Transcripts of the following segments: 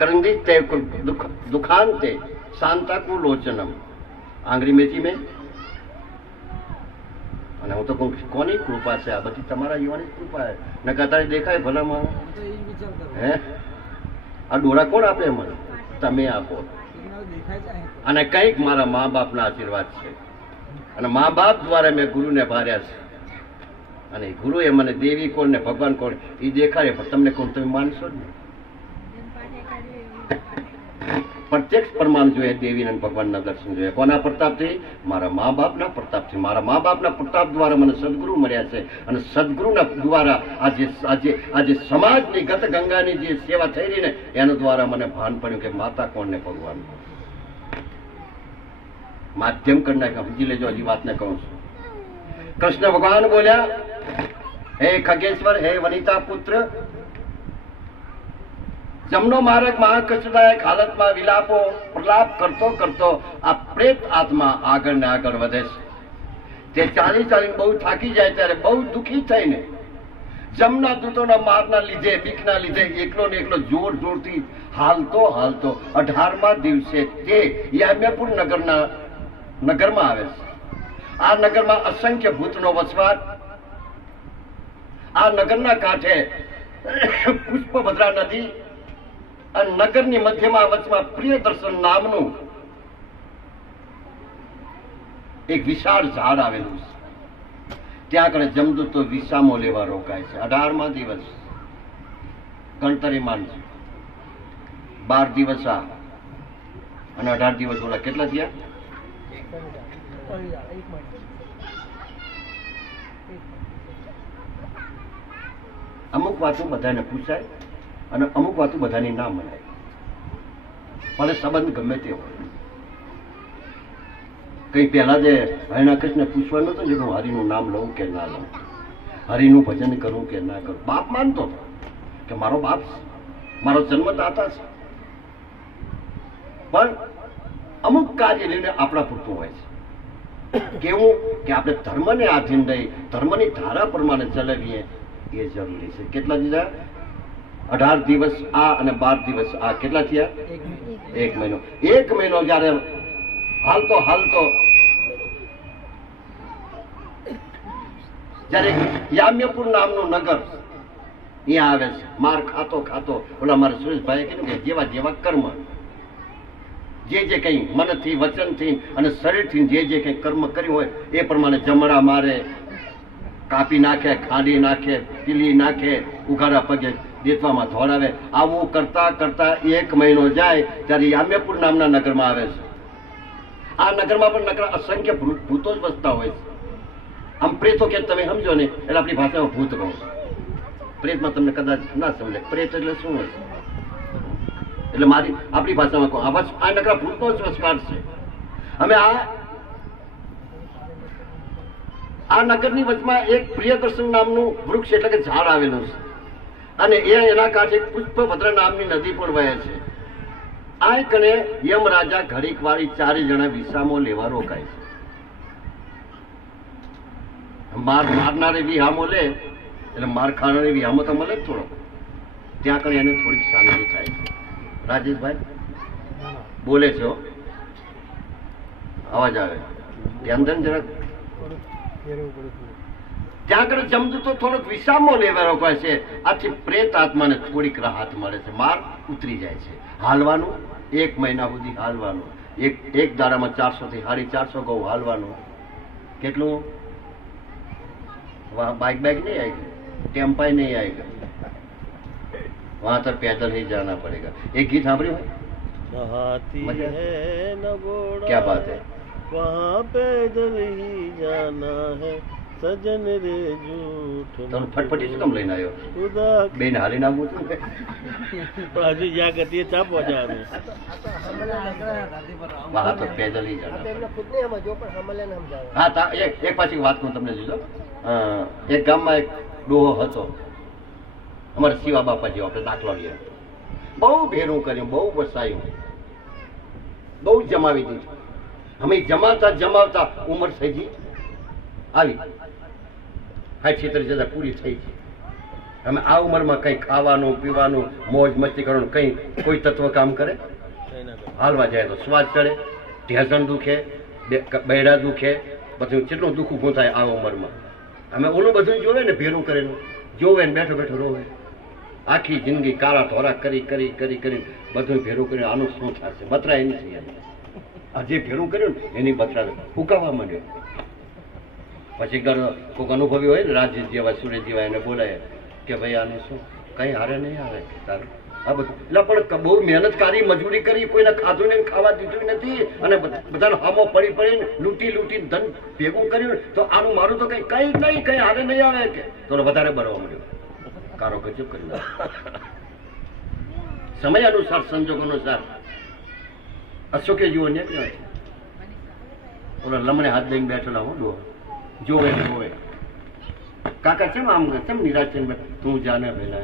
કરંદિતે દુઃખ દુઃખાંતે શાંતાકુ આંગળી મેથી મેં અને હું તો કહું કોની કૃપા છે આ બધી તમારા યુવાની કૃપા છે ને કદાચ દેખાય ભલામાં હું આ ડોળા કોણ આપે મને તમે આપો. અને કંઈક મારા મા બાપના આશીર્વાદ છે અને મા બાપ દ્વારા મેં ગુરુને ભાર્યા છે અને ગુરુએ મને દેવી કોણ ને ભગવાન કોણ એ દેખાડે પણ તમને કોણ તમે માનશો જ નહીં પ્રત્યક્ષ પ્રમાણ જોઈએ દેવી અને ભગવાનના દર્શન જોઈએ. કોના પ્રતાપથી? મારા મા બાપના પ્રતાપથી. મારા મા બાપના પ્રતાપ દ્વારા મને સદગુરુ મળ્યા છે. અને સદગુરુના દ્વારા આજે આજે આજે સમાજની ગત ગંગાની જે સેવા થઈ રહી ને, એના દ્વારા મને ભાન પડ્યું કે માતા કોણ ને ભગવાન? માધ્યમ કરી નાખ્યા સમજી લેજો, હજી વાતને કહું છું. કૃષ્ણ ભગવાન બોલ્યા, હે ખગેશ્વર, હે વનિતા પુત્ર જમનો માર્ગ મહાકષ્ટદાયક હાલતમાં વિલાપો પ્રલાપ કરતો કરતો આ પ્રેત આત્મા આગળ ને આગળ વધે છે. તે ચાલી ચાલીને બહુ થાકી જાય ત્યારે બહુ દુઃખી થઈને જમના દૂતોના મારના લીધે, બીકના લીધે એકલો ને એકલો જોર જોરથી હાલતો હાલતો અઢારમા દિવસે તે યામ્યપુર નગરના નગરમાં આવે છે. આ નગરમાં અસંખ્ય ભૂતનો વસવાટ, આ નગરના કાંઠે પુષ્પભદ્રા નદી અને નગરની મધ્યમાં વચમાં પ્રિયદર્શન નામનું એક વિશાળ ઝાડ આવેલું છે. ત્યાં આગળ જમદૂતો વિસામો લેવા રોકાય છે. અઢારમા દિવસ. ગણતરી માનજો. બાર દિવસ આ. અને અઢાર દિવસ ઓલા કેટલા થયા. અમુક વાતો બધાને પૂછાય. અને અમુક વાતો બધાની ના મનાય. ભલે સંબંધ ગમે તે હોય. કઈ પહેલા જે હરણાકૃષ્ણને પૂછવાનું હતું જો હું હરિનું નામ લઉં કે ના લઉં, હરિનું ભજન કરું કે ના કરું, બાપ માનતો હતો કે મારો બાપ. મારો જન્મદાતા છે. પણ અમુક કાર્ય લઈને આપણા પૂરતું હોય છે. કેવું કે આપણે ધર્મને આધીન રહી, ધર્મની ધારા પ્રમાણે ચલાવીએ, એ જરૂરી છે. કેટલા દીધા? અઢાર દિવસ આ અને બાર દિવસ આ. કેટલા થયા? એક મહિનો. એક મહિનો. જ્યારે હાલતો હાલતો જ્યારે યામ્યપુર નામનું નગર અહીંયા આવે છે. માર ખાતો ખાતો ઓલા મારા સુરેશભાઈએ કીધું કે જેવા જેવા કર્મ જે જે કંઈ મનથી વચનથી અને શરીરથી જે જે કંઈ કર્મ કર્યું હોય એ પ્રમાણે જમરા મારે કાપી નાખે ખાંડી નાખે પીલી નાખે ઉઘાડા પગે દેતવામાં ધોળાવે આવું. કરતા કરતા એક મહિનો જાય, ત્યારે યામ્યપુર નામના નગરમાં આવે છે. આ નગરમાં પણ નગર અસંખ્ય ભૂતો જ વસતા હોય છે. આમ પ્રેતો કે તમે સમજો ને, એટલે આપણી ભાષામાં ભૂત કહો પ્રેતમાં તમને કદાચ ના સમજે પ્રેત એટલે શું હોય? એટલે મારી, આપણી ભાષામાં કહું. આ આ નગર ભૂતનો જ વસવાટ છે. અમે આ આ નગરની વચમાં એક પ્રિયદર્શન નામનું વૃક્ષ એટલે કે ઝાડ આવેલું છે. અને એ એના કાંઠે પુષ્પભદ્ર નામની નદી પણ વહે છે. આ કણે યમરાજા ઘડીક વાળી ચારે જણા વિસામો લેવા રોકાય છે. માર મારનારે વિહામો લે, એટલે માર ખાનારે વિહામો તો મળે થોડો. ત્યાં કણે એને થોડીક શાંતિ થાય છે. રાજેશભાઈ. બોલે છો અવાજ આવે. ધ્યાન ધન જરાક થોડુંક ફેરવવું પડે થોડું. ત્યાં આગળ જમતું તો થોડોક વિસામો લેવા રોકાય છે આથી પ્રેત આત્માને થોડીક રાહત મળે છે માર ઉતરી જાય છે હાલવાનું એક મહિના સુધી હાલવાનું એક એક દાડામાં ચારસો થી સાડી ચારસો ઘઉં હાલવાનું કેટલું वहाँ बाइक बाइक नहीं आएगी टेम्पा नहीं आएगा वहाँ तक पैदल ही जाना पड़ेगा एक गीत સાંભળ્યું હોય नहाती मजा? है न घोड़ा क्या बात है वहाँ पैदल ही जाना है સજન રે જૂઠ તમે ફટફટી શું કામ લઈને આવ્યો? ઉદા બેન હાલી નામ છું પણ હજી જ્યાં ગતિએ ચા પહોંચ્યા અમે તો પેદલ ઈ જ હા તા એક એક પાછી વાત હું તમને લીધો એક ગામમાં એક ડોહો હતો. અમારે શિવા બાપા જેવો આપણે દાખલો લઈએ. બહુ ભેરું કર્યું બહુ વસાયું. બહુ જમાવી દીધું. અમે જમાતા જમાવતા ઉંમર થઈ ગઈ આવી. હાઈ છેતરી જતા પૂરી થઈ છે. અમે આ ઉંમરમાં કંઈ ખાવાનું, પીવાનું, મોજ મસ્તી કરવાનું કંઈ કોઈ તત્વ કામ કરે. હાલવા જાય તો સ્વાદ ચડે, ઢેસણ દુખે, બે- ક- બૈડા દુખે બધું કેટલું દુઃખ ઊભું થાય આ ઉંમરમાં. અમે ઓલું બધું જોવે ને ભેરું કરેલું. જોવે ને બેઠો બેઠો રોવે. આખી જિંદગી કાળા ધોરા કરી કરી કરી કરી બધું ભેરું કર્યું. આનું શું થશે? બતરા એની. આ જે ભેરું કર્યું ને, એની બતરા ફૂંકાવા માંડ્યો. પછી કોઈક અનુભવી હોય ને રાજજી જેવા સુરેશ જેવા એને બોલાય કે ભાઈ આનું શું? કંઈ હારે નહીં આવે. તારું? આ બધું. એટલે પણ બહુ મહેનત કરી, મજૂરી કરી, કોઈને ખાધું નહીં ખાવા દીધું નથી. અને બધ- બધાનો હામો પડી પડીને લૂંટી લૂંટી ધન ભેગું કર્યું. તો આનું મારું તો કંઈ કંઈ કંઈ કંઈ હારે નહીં આવે કે. તો વધારે બરવા મળ્યો કારો ગજબ કર્યો સમય અનુસાર, સંજોગ અનુસાર. અશોકે જીવો ને ઓલા લમણે હાથ લઈને બેઠેલા હું ડો જોવે જોવે. કાકા કેમ આમ કેમ નિરાશ થઈને? તું જાને પહેલા.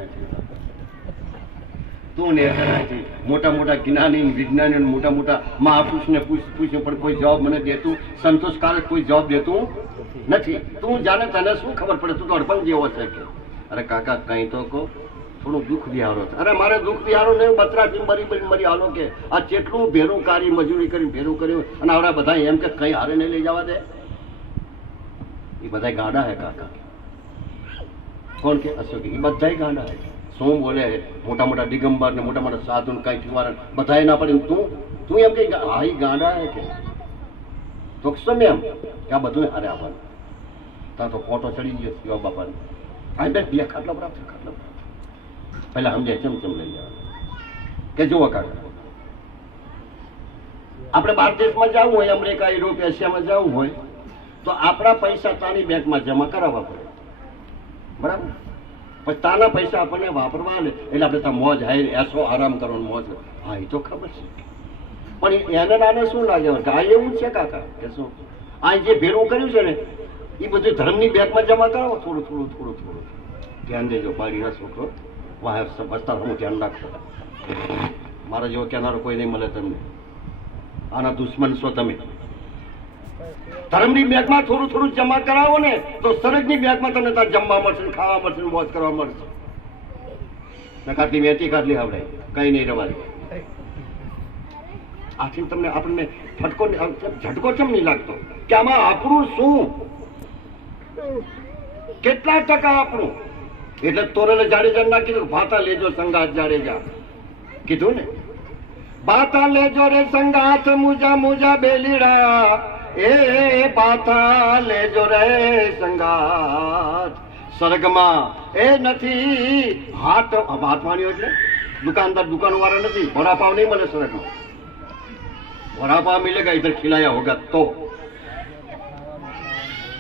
તું ને છે. મોટા મોટા જ્ઞાની વિજ્ઞાની મોટા મોટા મહાપુરુષને પૂછ પૂછ્યું, પણ કોઈ જવાબ મને દેતું? સંતોષકારક કોઈ જવાબ દેતું? નથી. તું જાને તને શું ખબર પડે? તું તો અડપણ જેવો છે કે. અરે કાકા, કઈ તો કહો. થોડું દુઃખ બિહારો છે. અરે મારે દુઃખ બિહારો ને બતરાથી મરી મરી મરી હાલો કે. આ કેટલું ભેરું કાર્ય મજૂરી કરી ભેરું કર્યું અને આવડા બધા એમ કે કઈ હારે નહીં લઈ જવા દે? એ બધા ગાડા હે કાકા કોણ કે અશોક એ બધા ગાડા હે શું બોલે મોટા મોટા દિગંબર ને મોટા મોટા સાધુ ને કઈ થયું બધા ના પડે તું તું એમ કે હા ગાડા હે કે તો શું એમ કે આ બધું હારે આવવાનું ત્યાં તો ફોટો ચડી ગયો શિવા બાપાને આ બે બે ખાટલા બરાબર ખાટલા બરાબર પહેલા સમજાય ચમ ચમ લઈ જવાનું કે જુઓ કાકા આપણે ભારત દેશમાં જવું હોય અમેરિકા યુરોપ એશિયામાં જવું હોય તો આપણા પૈસા તાની બેંકમાં જમા કરાવવા પડે. બરાબર? પછી તાના પૈસા આપણને વાપરવા લે એટલે આપણે ત્યાં મોજ હાઈ એસો આરામ કરવાનો મોજ. હા, એ તો ખબર છે. પણ એને નાને શું લાગે? આ એવું છે કાકા? કે શું? આ જે ભેરું કર્યું છે ને, એ બધું ધર્મની બેંકમાં જમા કરાવો. થોડું થોડું થોડું થોડું. ધ્યાન દેજો બાળીના છોકરો વાહ બસતા હું ધ્યાન રાખશો. મારા જેવો કહેનારો કોઈ નહીં મળે તમને. આના દુશ્મન છો તમે. ધર્મની બેગમાં થોડું થોડું જમા કરાવો ને, તો સરગની બેગમાં તમને ત્યાં જમવા મળશે ખાવા મળશે મોજ કરવા મળશે. ને વેચી કાટલી આવડે, કઈ નહીં રવાની આથી તમને આપણને ફટકો ઝટકો કેમ નહીં લાગતો? કે આમાં આપણું શું? કેટલા ટકા આપણું? એટલે તોરેલે જાડેજા ના કીધું ભાતા લેજો સંગાત જાડેજા. કીધું ને? ભાતા લેજો રે સંગાત મુજા મુજા બેલીડા. એ પાતાલે જો રે સંગાત સ્વર્ગમાં એ નથી હાથ માણ્યો એટલે? દુકાનદાર દુકાન વાળા નથી વડાપાવ નહીં મળે સ્વર્ગમાં. વડાપાવ મિલેગા ઇધર ખીલાયા હોગા તો.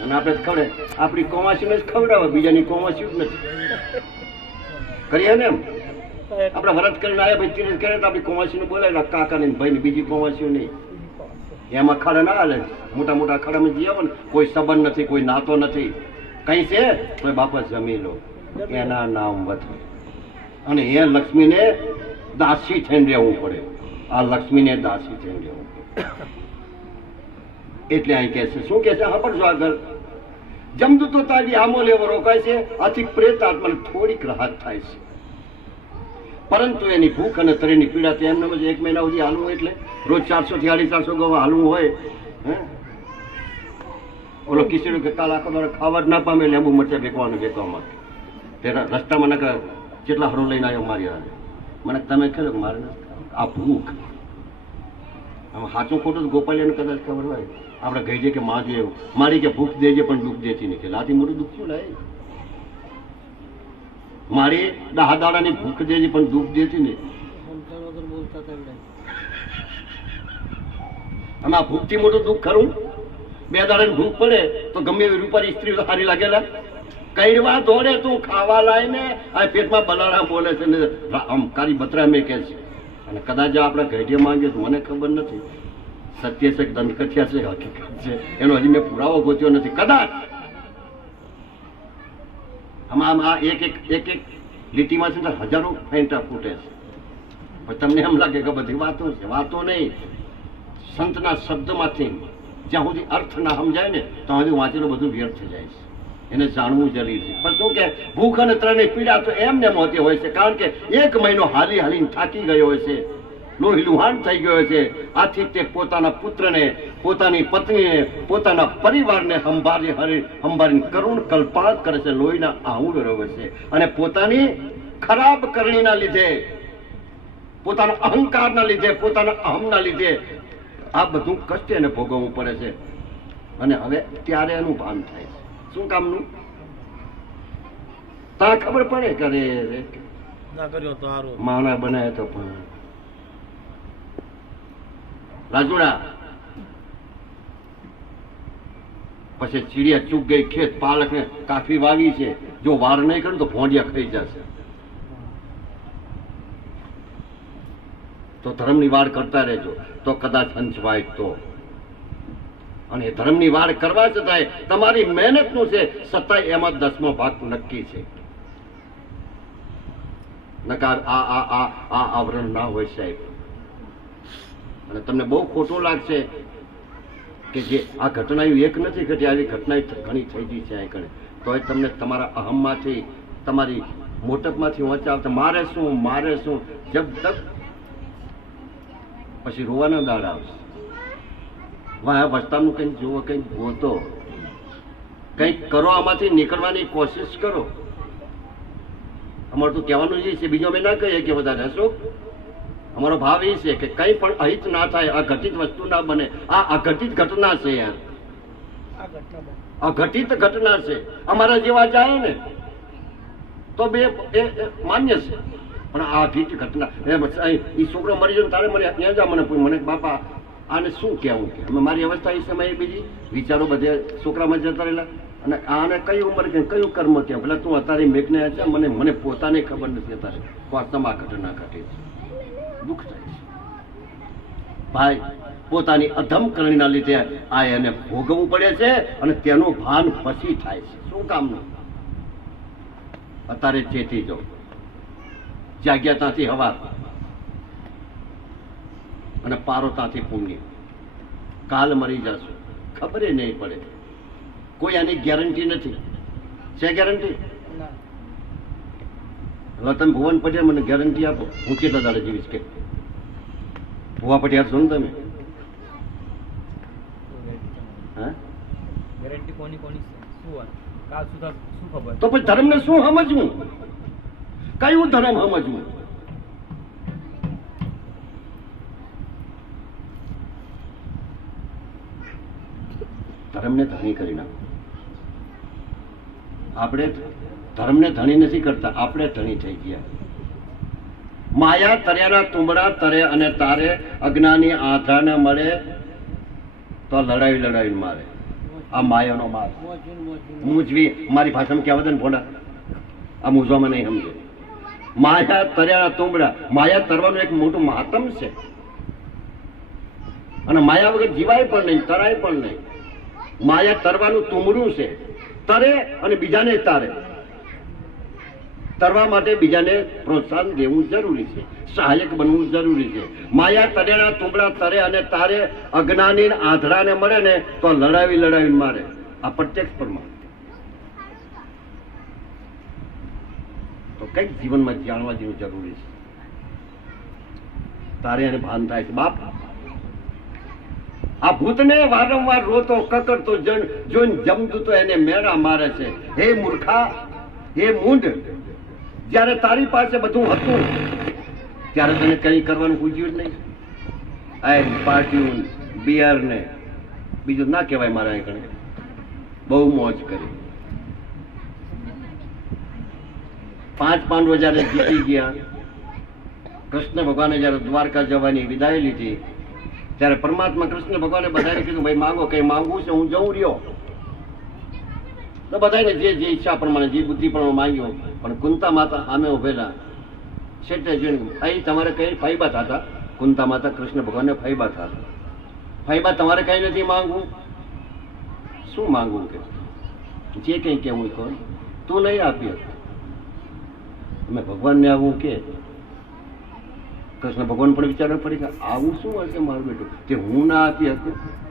અને આપણે જ ખવડે. આપણી કોમાસીને જ ખવડાવે બીજાની કોમાસી જ નથી. કરીએ ને એમ? આપણે વરત કરીને આવ્યા ભાઈ તીરથ કરે તો આપણી કોમાસીને બોલાય કાકા ને ભાઈ બીજી કોમાસીઓ નહીં. એમાં ખડ ના હાલે. મોટા મોટા ખડામાં જઈ ને, કોઈ સંબંધ નથી, કોઈ નાતો નથી. કઈ છે? તો બાપા જમી લો. એના નામ વધે. અને એ લક્ષ્મીને દાસી થઈને રહેવું પડે. આ લક્ષ્મીને દાસી થઈને રહેવું એટલે અહીં કહે છે. શું કહે છે? સાંભળજો આગળ. જમતું તો તારી આમો લેવો રોકાય છે. આથી પ્રેત આત્માને થોડીક રાહત થાય છે. પરંતુ એની ભૂખ અને તરીની પીડા તો એમને જ એક મહિના સુધી હાલવું એટલે? રોજ ચારસો થી સાડી ચારસો ગવા હાલવું હોય, હે? ઓલો ખીચડી કે કાલ આખો દ્વારા ખાવા જ ના પામે લેબુ મરચા વેકવાનું ફેંકવા માટે તેના રસ્તામાં નાખે કેટલા હરો લઈને આવ્યો મારી હારે. મને તમે કહ્યું કે મારે આ ભૂખ. આમાં સાચું ખોટું ગોપાલિયાને કદાચ ખબર હોય. આપણે કહી છે કે મહાદેવ મારી કે ભૂખ દેજે પણ દુઃખ દેતી નહીં કે લાથી મોટું દુઃખ શું લાય? મારી દાડાની ભૂખ દેજે પણ દુઃખ દેતી ને આમાં આ ભૂખથી મોટું દુઃખ ખરું? બે દાડાની ભૂખ પડે તો ગમે એવી રૂપારી સ્ત્રી સારી લાગેલા? કઈરવા દોડે તું ખાવા લાય ને, આ પેટમાં બલાડા બોલે છે ને, આમ કારી બતરા મેં કહે છે. અને કદાચ આપણે ઘેડીએ માંગીએ તો મને ખબર નથી. સત્ય છે કે દંતકથિયા છે, હકીકત છે. એનો હજી મેં પુરાવો ગોત્યો નથી. કદાચ આમાં આ એક એક એક એક લીટીમાં છે હજારો ફેંટા ફૂટે છે. પણ તમને એમ લાગે કે બધી વાતો છે. વાતો નહીં. સંતના શબ્દમાંથી જ્યાં સુધી અર્થ ના સમજાય ને, ત્યાં સુધી વાંચેલું બધું વ્યર્થ જાય છે. એને જાણવું જરૂરી છે. પણ શું કે, ભૂખ અને ત્રણેય પીડા તો એમને મોતી હોય છે. કારણ કે એક મહિનો હાલી હાલીને થાકી ગયો હોય છે. લોહી લુહાણ થઈ ગયો છે. આથી તે પોતાના પુત્રને પોતાની પત્નીને પોતાના પરિવારને સંભાળી હરી સંભાળીને કરુણ કલ્પાત કરે છે લોહીના આહુડ રોવે છે. અને પોતાની ખરાબ કરણીના લીધે પોતાના અહંકારના લીધે પોતાના અહમના લીધે આ બધું કષ્ટ એને ભોગવવું પડે છે. અને હવે ત્યારે એનું ભાન થાય છે. શું કામનું? તા ખબર પડે કરે માણા ના કર્યો તો સારું માવણા બનાવે તો પણ રાજુડા. પછી ચીડિયા ચૂક ગઈ, ખેત પાલક ને કાફી વાવી છે. જો વાર નહીં કરે તો ભોંડિયા ખાઈ જશે. તો ધર્મની વાર કરતા રહેજો. તો કદાચ અંશવાય તો અને ધર્મની વાર કરવા છતાંય તમારી મહેનતનું છે, છતાંય એમાં દસમો ભાગ નક્કી છે. નકાર આ આ આ આ આવરણ ના હોય સાહેબ. અને તમને બહુ ખોટું લાગશે કે જે આ ઘટનાઓ એક નથી ઘટી આવી ઘટના ઘણી થઈ ગઈ છે અહીં કણે તોય તમને તમારા અહમમાંથી, તમારી મોટપમાંથી વંચાવતા મારે શું મારે શું? જબ તક પછી રોવાના દાડ આવશે. વાહ વસ્તાનું કંઈક જુઓ, કંઈક ગોતો કંઈક કરો, આમાંથી નીકળવાની કોશિશ કરો. અમારું તો કહેવાનું જ છે, બીજો અમે ના કહીએ કે વધારે અશોક અમારો ભાવ એ છે કે કંઈ પણ અહિત ના થાય અઘટિત વસ્તુ ના બને. આ અઘટિત ઘટના છે યાર. અઘટિત ઘટના છે. અમારા જેવા જાય ને, તો બે, એ માન્ય છે. પણ આ અઘટિત ઘટના, એ છોકરો મરી જાય તારે મને ત્યાં જા મને મને બાપા, આને શું કહેવું કે? અમે મારી અવસ્થા એ સમયે બીજી વિચારો બધે છોકરામાં જતા રહેલા. અને આને કઈ ઉંમર કે, કયું કર્મ કે પેલા તું અત્યારે મેઘને મને મને પોતાને ખબર નથી અત્યારે. વાસ્તવમાં ઘટના ઘટે છે. દુઃખ થાય છે. ભાઈ પોતાની અધમ કરણીના લીધે આ એને ભોગવવું પડે છે અને તેનું ભાન પછી થાય છે. શું કામનું? અત્યારે ચેતી જાઓ. જાગ્યા ત્યાંથી હવા અને પારો ત્યાંથી પૂંગી કાલ મરી જશો. ખબર નહીં પડે. કોઈ આની ગેરંટી નથી. છે ગેરંટી? હવે તમે ભુવન પટેલ મને ગેરંટી આપો. હું કેટલા દાડે જીવીશ કે? ભુવા પટેલ છો ને તમે? હા? ગેરંટી કોની કોની શું વાત? સુધા શું ખબર? તો પછી ધર્મને શું સમજવું? કયું ધર્મ સમજવું? ધર્મને ધણી કરી નાખો. આપણે ધર્મને ધણી નથી કરતા આપણે ધણી થઈ ગયા. માયા તર્યાના તુંબડા તરે અને તારે અજ્ઞાની આધાને મળે તો લડાઈ લડાઈ મારે. આ માયાનો માર. મૂંઝવી, મારી ભાષામાં કહેવત ને ભોડા. આ મૂંઝવામાં નહીં સમજે. માયા તર્યાના તુંબડા. માયા તરવાનું એક મોટું મહાત્મ છે. અને માયા વગર જીવાય પણ નહીં, તરાય પણ નહીં. માયા તરવાનું તુમડું છે. તરે અને બીજાને તારે. તરવા માટે બીજાને પ્રોત્સાહન દેવું જરૂરી છે. સહાયક બનવું જરૂરી છે. માયા તરેના તુંબડા તરે અને તારે અજ્ઞાની આંધળાને મળે ને તો લડાવી લડાવી મારે. આ પ્રત્યક્ષ પ્રમાણ. તો કંઈક જીવનમાં જાણવા જેવું જરૂરી છે. તારે એને ભાન થાય છે. બાપ, આ ભૂતને વારંવાર રોતો કકડતો જન, જોઈને જમતું તો એને મેળા મારે છે. હે મૂર્ખા, હે મૂંઢ જ્યારે તારી પાસે બધું હતું, ત્યારે તને કંઈ કરવાનું પૂછ્યું જ નહીં. આ પાર્ટીયું બિયર ને બીજું ના કહેવાય મારા કણે બહુ મોજ કરી. પાંચ પાંડવો જ્યારે જીતી ગયા, કૃષ્ણ ભગવાને જ્યારે દ્વારકા જવાની વિદાય લીધી, ત્યારે પરમાત્મા કૃષ્ણ ભગવાને બધાને કીધું, ભાઈ, માંગો, કઈ માંગવું છે, હું જઉં રહ્યો. તો બધાને જે જે ઈચ્છા પ્રમાણે, જે બુદ્ધિ પ્રમાણે માંગ્યો, પણ કુંતા માતા સામે ઉભેલા. છેટે જોઈને અહીં તમારે કઈ ફાયબા થતા? કુંતા માતા કૃષ્ણ ભગવાનને ફાયબા થતા. ફાયબા તમારે કઈ નથી માંગવું? શું માંગવું કે? જે કંઈ કહેવું કહો. તું નહીં આપી અમે ભગવાનને આવું કે. કૃષ્ણ ભગવાન પણ વિચારવું પડી કે આવું શું હશે મારું બેટું? કે હું ના આપી હતું?